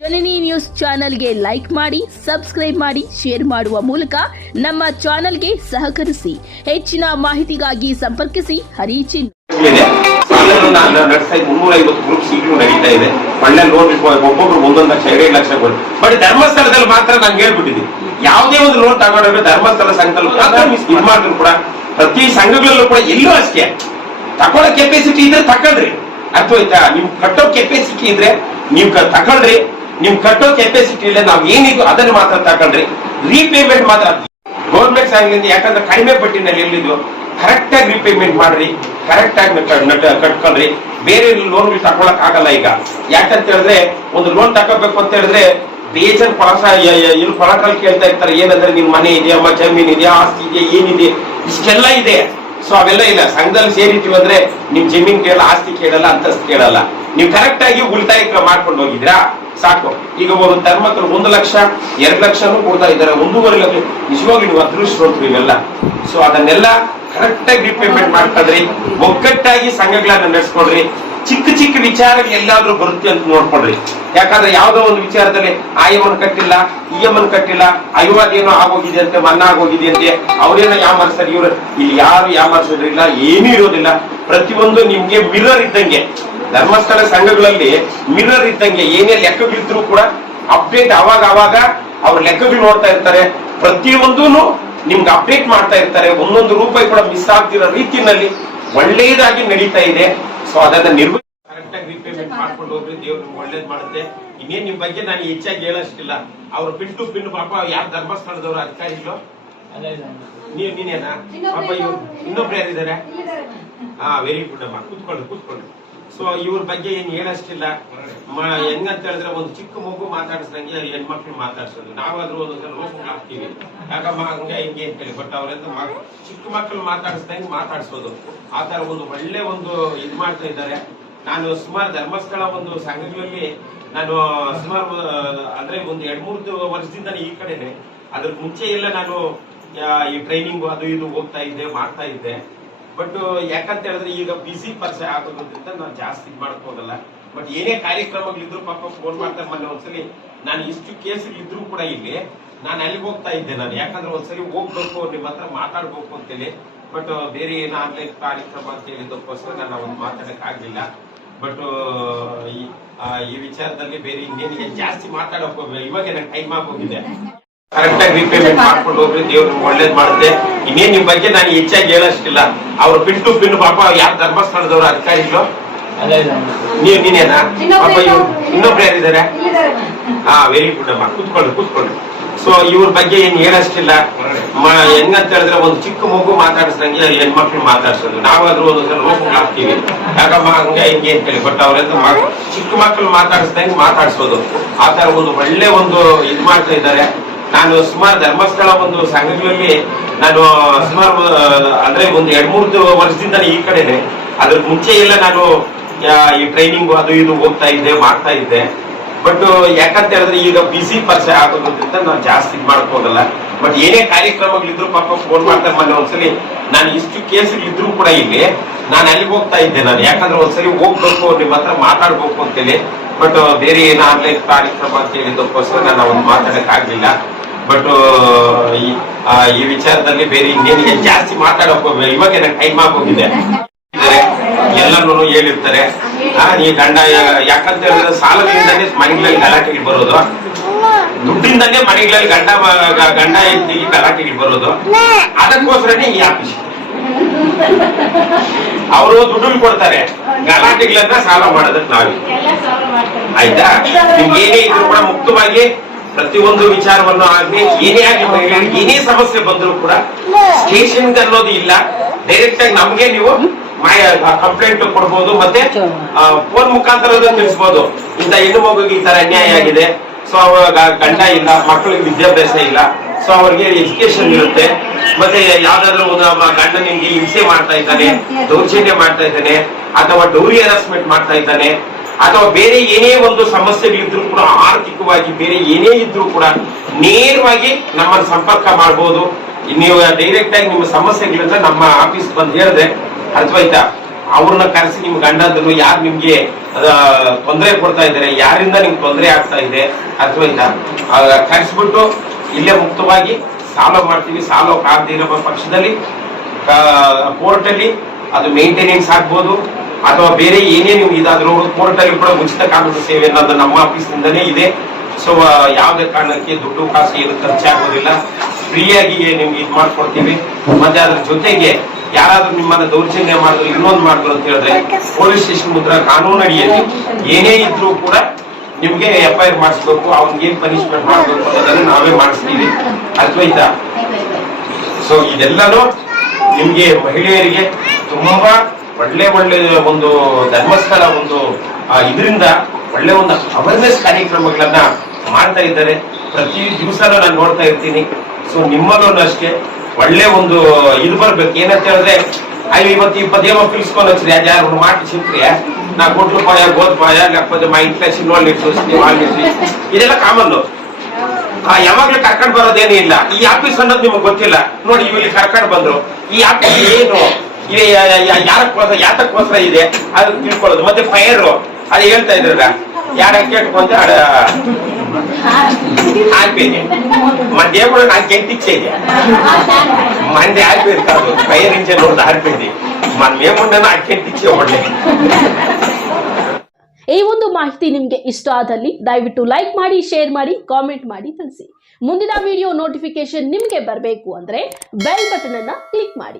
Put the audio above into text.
ಜನನಿ news ಚಾನೆಲ್ಗೆ like ಮಾಡಿ, subscribe ಮಾಡಿ, ಶೇರ್ ಮಾಡುವ ಮೂಲಕ ನಮ್ಮ ಚಾನೆಲ್ಗೆ ಸಹಕರಿಸಿ. ಹೆಚ್ಚಿನ ಮಾಹಿತಿಗಾಗಿ ಸಂಪರ್ಕಿಸಿ ಹರಿಚಿನ್. 350 ಗ್ರೂಪ್ ಸೀಟು ನಡೀತಾ ಇದೆ. ಮಣ್ಣಲ್ಲಿ ನೋಡ್ಬೇಕು, ಒಬ್ಬೊಬ್ರು 1 ಲಕ್ಷ 2 ಲಕ್ಷ ಕೊಡಿ. ಬಟ್ ಧರ್ಮಸ್ಥಳದಲ್ಲಿ ಮಾತ್ರ ನಾನು ಹೇಳ್ಬಿಟ್ಟಿದ್ದೀನಿ, ಯಾವುದೇ ಒಂದು ಲೋನ್ ತಗೊಂಡ್ರೆ ಧರ್ಮಸ್ಥಳ ಸಂಘದಲ್ಲಿ ಇದು ಮಾಡಿದ್ರು ಕೂಡ ಪ್ರತಿ ಸಂಘಗಳಲ್ಲೂ ಕೂಡ ಎಲ್ಲೂ ಅಷ್ಟೇ ತಗೊಳ್ಳೋ ಕೆಪಾಸಿಟಿ ಇದ್ರೆ ತಗೊಳ್ರಿ. ಅರ್ಥವಾಯ್ತಾ? ನಿಮ್ ಕಟ್ಟೋ ಕೆಪಾಸಿಟಿ ಇದ್ರೆ ನೀವು ತಗೊಳ್ರಿ. ನಿಮ್ ಕಟ್ಟೋ ಕೆಪಾಸಿಟಿ ಇಲ್ಲ, ನಾವ್ ಏನಿದ್ರು ಅದನ್ನ ಮಾತ್ರ ತಗೊಳ್ರಿ. ರೀಪೇಮೆಂಟ್ ಮಾತ್ರ ಗೌರ್ಮೆಂಟ್ ಸಂಘದಿಂದ, ಯಾಕಂದ್ರೆ ಕಡಿಮೆ ಬಡ್ಡಿನಲ್ಲಿ ಎಲ್ಲಿದ್ರು ಕರೆಕ್ಟ್ ಆಗಿ ರೀಪೇಮೆಂಟ್ ಮಾಡ್ರಿ, ಕರೆಕ್ಟ್ ಆಗಿ ಕಟ್ಕೊಳ್ರಿ. ಬೇರೆ ಲೋನ್ಗಳು ತಗೊಳಕ್ ಆಗಲ್ಲ ಈಗ. ಯಾಕಂತ ಹೇಳಿದ್ರೆ ಒಂದು ಲೋನ್ ತಗೋಬೇಕು ಅಂತ ಹೇಳಿದ್ರೆ ಬೇಜನ್ ಫಲಕಲ್ಲಿ ಕೇಳ್ತಾ ಇರ್ತಾರೆ. ಏನಂದ್ರೆ ನಿಮ್ ಮನೆ ಇದೆಯಾ, ಜಮೀನ್ ಇದೆಯಾ, ಆಸ್ತಿ ಇದೆಯಾ, ಏನಿದೆ, ಇಷ್ಟೆಲ್ಲ ಇದೆ. ಸೊ ಅವೆಲ್ಲ ಇಲ್ಲ. ಸಂಘದಲ್ಲಿ ಸೇರಿತೀವಿ ಅಂದ್ರೆ ನಿಮ್ ಜಮೀನ್ ಕೇಳಲ್ಲ, ಆಸ್ತಿ ಕೇಳಲ್ಲ, ಅಂತಸ್ತು ಕೇಳಲ್ಲ. ನೀವು ಕರೆಕ್ಟ್ ಆಗಿ ಉಳಿತಾಯ ಮಾಡ್ಕೊಂಡು ಹೋಗಿದ್ರಾ ಸಾಕು. ಈಗ ಒಂದು ಧರ್ಮಸ್ಥಳ 1 ಲಕ್ಷ 2 ಲಕ್ಷನೂ ಕೊಡ್ತಾ ಇದ್ದಾರೆ, 1.5 ಲಕ್ಷ. ನಿಜವಾಗ್ಲೂ ನೀವು ಅದೃಷ್ಟವಂತರು ಇವೆಲ್ಲ. ಸೊ ಅದನ್ನೆಲ್ಲ ಕರೆಕ್ಟ್ ಆಗಿ ರಿಪೇಮೆಂಟ್ ಮಾಡ್ಕೊಳ್ರಿ. ಒಗ್ಗಟ್ಟಾಗಿ ಸಂಘಗಳನ್ನ ನಡೆಸ್ಕೊಡ್ರಿ. ಚಿಕ್ಕ ಚಿಕ್ಕ ವಿಚಾರಗಳು ಎಲ್ಲಾದ್ರೂ ಬರುತ್ತೆ ಅಂತ ನೋಡ್ಕೊಡ್ರಿ. ಯಾಕಂದ್ರೆ ಯಾವ್ದೋ ಒಂದು ವಿಚಾರದಲ್ಲಿ ಆಯಮನ್ ಕಟ್ಟಿಲ್ಲ, ಇಎಂಎನ್ ಕಟ್ಟಿಲ್ಲ, ಅದೇನೋ ಆಗೋಗಿದೆ ಅಂತೆ, ಮನ್ನಾ ಆಗೋಗಿದೆ ಅಂತೆ, ಅವ್ರೇನೋ ಯಾಮರ್ಸ್ತಾರೆ. ಇವ್ರು ಇಲ್ಲಿ ಯಾರು ಯಾಮರ್ಸೋದ್ರಿಲ್ಲ, ಏನೂ ಇರೋದಿಲ್ಲ. ಪ್ರತಿಯೊಂದು ನಿಮ್ಗೆ ಮಿರರ್ ಇದ್ದಂಗೆ. ಧರ್ಮಸ್ಥಳ ಸಂಘಗಳಲ್ಲಿ ಮಿರರ್ ಇದ್ದಂಗೆ. ಏನೇ ಲೆಕ್ಕಗಳಿದ್ರು ಕೂಡ ಅಪ್ಡೇಟ್ ಅವಾಗ ಅವ್ರ ಲೆಕ್ಕಗಳು ನೋಡ್ತಾ ಇರ್ತಾರೆ. ಪ್ರತಿಯೊಂದೂ ನಿಮ್ಗೆ ಅಪ್ಡೇಟ್ ಮಾಡ್ತಾ ಇರ್ತಾರೆ. 1 ರೂಪಾಯಿ ಕೂಡ ಮಿಸ್ ಆಗ್ತಿರೋ ರೀತಿಯಲ್ಲಿ ಒಳ್ಳೇದಾಗಿ ನಡೀತಾ ಇದೆ. ಸೊ ಅದನ್ನ ಕರೆಕ್ಟ್ ಆಗಿ ರಿಪೇಮೆಂಟ್ ಮಾಡ್ಕೊಂಡು ಹೋಗ್ರಿ. ದೇವ್ರು ಒಳ್ಳೇದ್ ಮಾಡುತ್ತೆ. ಇನ್ನೇನ್ ನಿಮ್ ಬಗ್ಗೆ ನಾನು ಹೆಚ್ಚಾಗಿ ಹೇಳಷ್ಟಿಲ್ಲ. ಅವ್ರು ಪಿನ್ ಟು ಪಿನ್ ಪಾಪ ಯಾರು ಧರ್ಮಸ್ಥಳದವ್ರು ಅಧಿಕಾರಿಗಳು ನೀನೇನಾ ಪಾಪ, ಇವ್ರು ಇನ್ನೊಬ್ರು ಯಾರಿದ್ದಾರೆ? ವೆರಿ ಗುಡ್ ಅಮ್ಮ, ಕೂತ್ಕೊಳ್ಳಿ. ಸೊ ಇವ್ರ ಬಗ್ಗೆ ಏನ್ ಹೇಳಷ್ಟಿಲ್ಲ. ಹೆಂಗಂತ ಹೇಳಿದ್ರೆ ಒಂದು ಚಿಕ್ಕ ಮಗು ಮಾತಾಡಿಸ್ದಂಗೆ ಹೆಣ್ಮಕ್ಳು ಮಾತಾಡ್ಸೋದು. ನಾವಾದ್ರೂ ಒಂದೊಂದ್ಸಲ ರೋಗ ಆಗ್ತೀವಿ, ಯಾಕಮ್ಮ ಹಂಗೆ ಹಿಂಗೆ ಅಂತ ಹೇಳಿ. ಬಟ್ ಅವರೆಲ್ಲ ಚಿಕ್ಕ ಮಕ್ಕಳು ಮಾತಾಡಿಸ್ದಂಗೆ ಮಾತಾಡ್ಸೋದು. ಆತರ ಒಂದು ಒಳ್ಳೆ ಒಂದು ಇದ್ ಮಾಡ್ತಾ ಇದ್ದಾರೆ. ನಾನು ಸುಮಾರು ಧರ್ಮಸ್ಥಳ ಒಂದು ಸಂಘಗಳಲ್ಲಿ ನಾನು ಸುಮಾರು ಅಂದ್ರೆ ಒಂದು 2-3 ವರ್ಷದಿಂದ ಈ ಕಡೆನೆ. ಅದ್ರ ಮುಂಚೆ ಎಲ್ಲ ನಾನು ಈ ಟ್ರೈನಿಂಗ್ ಅದು ಇದು ಹೋಗ್ತಾ ಇದ್ದೆ, ಮಾಡ್ತಾ ಇದ್ದೆ. ಬಟ್ ಯಾಕಂತ ಹೇಳಿದ್ರೆ ಈಗ ಬಿಸಿ ಪರಿಚಯ ಆಗೋದ್ರಿಂದ ನಾನು ಜಾಸ್ತಿ ಮಾಡಕ್ ಹೋಗಲ್ಲ. ಬಟ್ ಏನೇ ಕಾರ್ಯಕ್ರಮಗಳಿದ್ರು ಪಾಪ ಫೋನ್ ಮಾಡ್ತಾರೆ. ಮೊನ್ನೆ ಒಂದ್ಸಲಿ ನಾನು ಇಷ್ಟು ಕೇಸ್ಗಳಿದ್ರು ಕೂಡ ಇಲ್ಲಿ ನಾನು ಅಲ್ಲಿಗೆ ಹೋಗ್ತಾ ಇದ್ದೆ. ನಾನು ಯಾಕಂದ್ರೆ ಒಂದ್ಸಲಿ ಹೋಗ್ಬೇಕು, ನಿಮ್ಮ ಹತ್ರ ಮಾತಾಡ್ಬೇಕು ಅಂತೇಳಿ. ಬಟ್ ಬೇರೆ ಏನೋ ಆನ್ಲೈನ್ ಕಾರ್ಯಕ್ರಮ ಅಂತ ಹೇಳಿದಕ್ಕೋಸ್ಕರ ನಾನು ಒಂದು ಮಾತಾಡಕ್ ಆಗ್ಲಿಲ್ಲ. ಬಟ್ ಈ ವಿಚಾರದಲ್ಲಿ ಬೇರೆ ಇನ್ನೇನಿಗೆ ಜಾಸ್ತಿ ಮಾತಾಡಕ್ ಹೋಗ್ಬೇಕು. ಇವಾಗ ನನಗೆ ಟೈಮ್ ಆಗೋಗಿದೆ. ಕರೆಕ್ಟ್ ಆಗಿ ರಿಪೇಮೆಂಟ್ ಮಾಡ್ಕೊಂಡು ಹೋಗ್ರಿ. ದೇವ್ರು ಒಳ್ಳೇದ್ ಮಾಡುತ್ತೆ. ಇನ್ನೇನ್ ನಿಮ್ ಬಗ್ಗೆ ನಾನು ಹೆಚ್ಚಾಗಿ ಹೇಳಷ್ಟಿಲ್ಲ. ಅವ್ರು ಪಿನ್ ಟು ಪಿನ್ ಪಾಪ ಯಾರು ಧರ್ಮಸ್ಥಳದವ್ರು ಅಧಿಕಾರಿಗಳು ನೀನೇನಾ ಪಾಪ, ಇವ್ರು ಇನ್ನೊಬ್ರು ಯಾರಿದ್ದಾರೆ? ವೆರಿ ಗುಡ್ ಅಮ್ಮ, ಕೂತ್ಕೊಳ್ಳಿ. ಸೊ ಇವ್ರ ಬಗ್ಗೆ ಏನ್ ಹೇಳಷ್ಟಿಲ್ಲ. ಹೆಂಗಂತ ಹೇಳಿದ್ರೆ ಒಂದು ಚಿಕ್ಕ ಮಗು ಮಾತಾಡಿಸ್ದಂಗೆ ಹೆಣ್ಮಕ್ಳು ಮಾತಾಡ್ಸೋದು. ನಾವಾದ್ರೂ ಒಂದೊಂದ್ಸಲ ರೋಗ ಆಗ್ತೀವಿ, ಯಾಕಮ್ಮ ಹಂಗೆ ಹಿಂಗೆ ಅಂತ ಹೇಳಿ. ಬಟ್ ಅವರೆಲ್ಲ ಚಿಕ್ಕ ಮಕ್ಕಳು ಮಾತಾಡಿಸ್ದಂಗೆ ಮಾತಾಡ್ಸೋದು. ಆತರ ಒಂದು ಒಳ್ಳೆ ಒಂದು ಇದ್ ಮಾಡ್ತಾ ಇದ್ದಾರೆ. ನಾನು ಸುಮಾರು ಧರ್ಮಸ್ಥಳ ಒಂದು ಸಂಘಗಳಲ್ಲಿ ನಾನು ಸುಮಾರು ಅಂದ್ರೆ ಒಂದು 2-3 ವರ್ಷದಿಂದ ಈ ಕಡೆನೆ. ಅದ್ರ ಮುಂಚೆ ಎಲ್ಲ ನಾನು ಈ ಟ್ರೈನಿಂಗ್ ಅದು ಇದು ಹೋಗ್ತಾ ಇದ್ದೆ, ಮಾಡ್ತಾ ಇದ್ದೆ. ಬಟ್ ಯಾಕಂತ ಹೇಳಿದ್ರೆ ಈಗ ಬಿಸಿ ಪರಿಚಯ ಆಗೋದ್ರಿಂದ ನಾನು ಜಾಸ್ತಿ ಮಾಡಕ್ ಹೋಗಲ್ಲ. ಬಟ್ ಏನೇ ಕಾರ್ಯಕ್ರಮಗಳಿದ್ರು ಪಾಪ ಫೋನ್ ಮಾಡ್ತಾರೆ. ಮೊನ್ನೆ ಒಂದ್ಸಲಿ ನಾನು ಇಷ್ಟು ಕೇಸ್ಗಳಿದ್ರು ಕೂಡ ಇಲ್ಲಿ ನಾನು ಅಲ್ಲಿಗೆ ಹೋಗ್ತಾ ಇದ್ದೆ. ನಾನು ಯಾಕಂದ್ರೆ ಒಂದ್ಸಲಿ ಹೋಗ್ಬೇಕು, ನಿಮ್ಮ ಹತ್ರ ಮಾತಾಡ್ಬೇಕು ಅಂತೇಳಿ. ಬಟ್ ಬೇರೆ ಏನೋ ಆನ್ಲೈನ್ ಕಾರ್ಯಕ್ರಮ ಅಂತ ಹೇಳಿದಕ್ಕೋಸ್ಕರ ನಾನು ಒಂದು ಮಾತಾಡಕ್ ಆಗ್ಲಿಲ್ಲ. ಬಟ್ ಈ ವಿಚಾರದಲ್ಲಿ ಬೇರೆ ಇನ್ನೇನಿಗೆ ಜಾಸ್ತಿ ಮಾತಾಡಕ್ ಹೋಗ್ಬೇಕು. ಇವಾಗ ನನಗೆ ಟೈಮ್ ಆಗೋಗಿದೆ. ಎಲ್ಲರೂ ಹೇಳಿರ್ತಾರೆ ಈ ಗಂಡ, ಯಾಕಂತ ಹೇಳಿದ್ರೆ ಸಾಲದಿಂದಾನೇ ಮನೆಗಳಲ್ಲಿ ಗಲಾಟೆಗೆ ಬರೋದು, ದುಡ್ಡಿಂದಾನೇ ಮನೆಗಳಲ್ಲಿ ಗಂಡ ಹೆಂಡತಿಗೆ ಗಲಾಟೆಗೆ ಬರೋದು. ಅದಕ್ಕೋಸ್ಕರನೇ ಈ ಆಫೀಸ್ ಅವರು ದುಡ್ಡು ಕೊಡ್ತಾರೆ, ಗಲಾಟೆಗಳನ್ನ ಸಾಲ ಮಾಡೋದಕ್ಕೆ ನಾವೇ. ಆಯ್ತಾ? ನಿಮ್ಗೆ ಏನೇ ಇದ್ರು ಕೂಡ ಮುಕ್ತವಾಗಿ ಪ್ರತಿಯೊಂದು ವಿಚಾರವನ್ನು ಆಗ್ಲಿ, ಏನೇ ಆಗಿ ಮಹಿಳೆಯರಿಗೆ ಏನೇ ಸಮಸ್ಯೆ ಬಂದ್ರು ಕೂಡ ಸ್ಟೇಷನ್ ಅನ್ನೋದು ಇಲ್ಲ. ಡೈರೆಕ್ಟ್ ಆಗಿ ನಮ್ಗೆ ನೀವು ಕಂಪ್ಲೇಂಟ್ ಕೊಡ್ಬೋದು. ಮತ್ತೆ ಫೋನ್ ಮುಖಾಂತರ ತಿಳಿಸಬಹುದು, ಇಂತ ಹೆಣ್ಣು ಮಗುಗೆ ಈ ತರ ಅನ್ಯಾಯ ಆಗಿದೆ. ಸೊ ಅವಾಗ ಗಂಡ ಇಲ್ಲ, ಮಕ್ಕಳಿಗೆ ವಿದ್ಯಾಭ್ಯಾಸ ಇಲ್ಲ, ಸೊ ಅವ್ರಿಗೆ ಎಜುಕೇಶನ್ ಇರುತ್ತೆ. ಮತ್ತೆ ಯಾವ್ದಾದ್ರು ಗಂಡ ನಿಮ್ಗೆ ಹಿಂಸೆ ಮಾಡ್ತಾ ಇದ್ದಾನೆ, ದೌರ್ಜನ್ಯ ಮಾಡ್ತಾ ಇದ್ದಾನೆ, ಅಥವಾ ಡೌರಿ ಹರಾಸ್ಮೆಂಟ್ ಮಾಡ್ತಾ ಇದ್ದಾನೆ, ಅಥವಾ ಬೇರೆ ಏನೇ ಒಂದು ಸಮಸ್ಯೆಗಳಿದ್ರು ಕೂಡ, ಆರ್ಥಿಕವಾಗಿ ಬೇರೆ ಏನೇ ಇದ್ರು ಕೂಡ ನೇರವಾಗಿ ನಮ್ಮನ್ನು ಸಂಪರ್ಕ ಮಾಡಬಹುದು. ನೀವು ಡೈರೆಕ್ಟ್ ಆಗಿ ನಿಮ್ಮ ಸಮಸ್ಯೆಗಳನ್ನ ನಮ್ಮ ಆಫೀಸ್ ಬಂದು ಹೇಳಿದ್ರೆ ಅರ್ಥವಾಯ್ತಾ, ಅವ್ರನ್ನ ಕರೆಸಿ ನಿಮ್ ಗಂಡಂದ್ರು ಯಾರು ನಿಮ್ಗೆ ತೊಂದರೆ ಕೊಡ್ತಾ ಇದ್ದಾರೆ, ಯಾರಿಂದ ನಿಮ್ಗೆ ತೊಂದರೆ ಆಗ್ತಾ ಇದೆ ಅರ್ಥವಾಯ್ತಾ, ಕರೆಸ್ಬಿಟ್ಟು ಇಲ್ಲೇ ಮುಕ್ತವಾಗಿ ಸಾಲ್ವ್ ಮಾಡ್ತೀವಿ. ಸಾಲ್ವ್ ಆಗದೆ ಇರೋ ಪಕ್ಷದಲ್ಲಿ ಕೋರ್ಟ್ ಅಲ್ಲಿ ಅದು ಮೇಂಟೆನೆನ್ಸ್ ಆಗ್ಬೋದು ಅಥವಾ ಬೇರೆ ಏನೇ ನೀವು ಇದಾದ್ರೂ ಕೋರ್ಟ್ ಅಲ್ಲಿ ಕೂಡ ಉಚಿತ ಕಾನೂನು ಸೇವೆ ಅನ್ನೋದು ನಮ್ಮ ಆಫೀಸ್ ನಿಂದನೇ ಇದೆ. ಸೊ ಯಾವುದೇ ಕಾರಣಕ್ಕೆ ದುಡ್ಡು ಕಾಸು ಏನು ಖರ್ಚಾಗೋದಿಲ್ಲ, ಫ್ರೀಯಾಗಿ ನಿಮ್ಗೆ ಇದು ಮಾಡ್ಕೊಡ್ತೀವಿ. ಮತ್ತೆ ಅದ್ರ ಜೊತೆಗೆ ಯಾರಾದ್ರೂ ನಿಮ್ಮನ್ನ ದೌರ್ಜನ್ಯ ಮಾಡಿದ್ರು ಇನ್ನೊಂದು ಮಾಡಿದ್ರು ಅಂತ ಹೇಳಿದ್ರೆ ಪೊಲೀಸ್ ಸ್ಟೇಷನ್ ಮುದ್ರ ಕಾನೂನು ಅಡಿಯಲ್ಲಿ ಏನೇ ಇದ್ರೂ ಕೂಡ ನಿಮ್ಗೆ FIR ಮಾಡಿಸ್ಬೇಕು, ಅವ್ನಿಗೆ ಏನ್ ಪನಿಷ್ಮೆಂಟ್ ಮಾಡ್ಬೇಕು ಅನ್ನೋದನ್ನ ನಾವೇ ಮಾಡಿಸ್ತೀವಿ ಅರ್ಥವಾಯ್ತಾ. ಸೊ ಇದೆಲ್ಲನೂ ನಿಮ್ಗೆ ಮಹಿಳೆಯರಿಗೆ ತುಂಬಾ ಒಳ್ಳೆ ಒಂದು ಧರ್ಮಸ್ಥಳ ಒಂದು ಇದರಿಂದ ಒಳ್ಳೆ ಒಂದು ಅವೇರ್ನೆಸ್ ಕಾರ್ಯಕ್ರಮಗಳನ್ನ ಮಾಡ್ತಾ ಇದ್ದಾರೆ. ಪ್ರತಿ ದಿವಸನೂ ನಾನು ನೋಡ್ತಾ ಇರ್ತೀನಿ. ಸೊ ನಿಮ್ಮಲ್ಲೂ ಅಷ್ಟೇ ಒಳ್ಳೆ ಒಂದು ಇದು ಬರ್ಬೇಕು. ಏನಂತ ಹೇಳಿದ್ರೆ ಇವತ್ತು 20 పిలుచుకొని వచ్చి ఒక మాట చెప్పి నా గొడ్లు పోయా గోధు పోయా లేకపోతే మా ఇంట్లో చిన్నోళ్ళు ఇటు వస్తుంది వాళ్ళు ಇದೆಲ್ಲ ಕಾಮನ್. ಯಾವಾಗ್ಲೂ ಕರ್ಕೊಂಡ್ ಬರೋದೇನು ಇಲ್ಲ. ಈ ಆಫೀಸ್ ಅನ್ನೋದು ನಿಮ್ಗೆ ಗೊತ್ತಿಲ್ಲ ನೋಡಿ, ಇಲ್ಲಿ ಕರ್ಕೊಂಡ್ ಬಂದ್ರು. ಈ ಆಫೀಸ್ ಏನು ಯಾತಕ್ಕೋಸ್ಕರ ಇದೆ ಅದು ತಿಳ್ಕೊಳ್ಳೋದು. ಮತ್ತೆ ಫೈರ್ ಅದು ಹೇಳ್ತಾ ಇದ್ರಲ್ಲ, ಯಾರ ಕೇಳ್ಕೊಂತ ಆಗ್ಬೇಕು మధ్య కూడా నాకు గెంటిచ్చేది మంది ఆగిపోయేది కాదు, ఫైర్ ఇంజన్ కూడా ఆగిపోయింది. మనం ఏముండో నాకు గెంటిచ్చేవాళ్ళే. ಈ ಒಂದು ಮಾಹಿತಿ ನಿಮಗೆ ಇಷ್ಟ ಆದಲ್ಲಿ ದಯವಿಟ್ಟು ಲೈಕ್ ಮಾಡಿ, ಶೇರ್ ಮಾಡಿ, ಕಾಮೆಂಟ್ ಮಾಡಿ ತಿಳಿಸಿ. ಮುಂದಿನ ವಿಡಿಯೋ ನೋಟಿಫಿಕೇಶನ್ ನಿಮಗೆ ಬರಬೇಕು ಅಂದ್ರೆ ಬೆಲ್ ಬಟನ್ ಅನ್ನ ಕ್ಲಿಕ್ ಮಾಡಿ.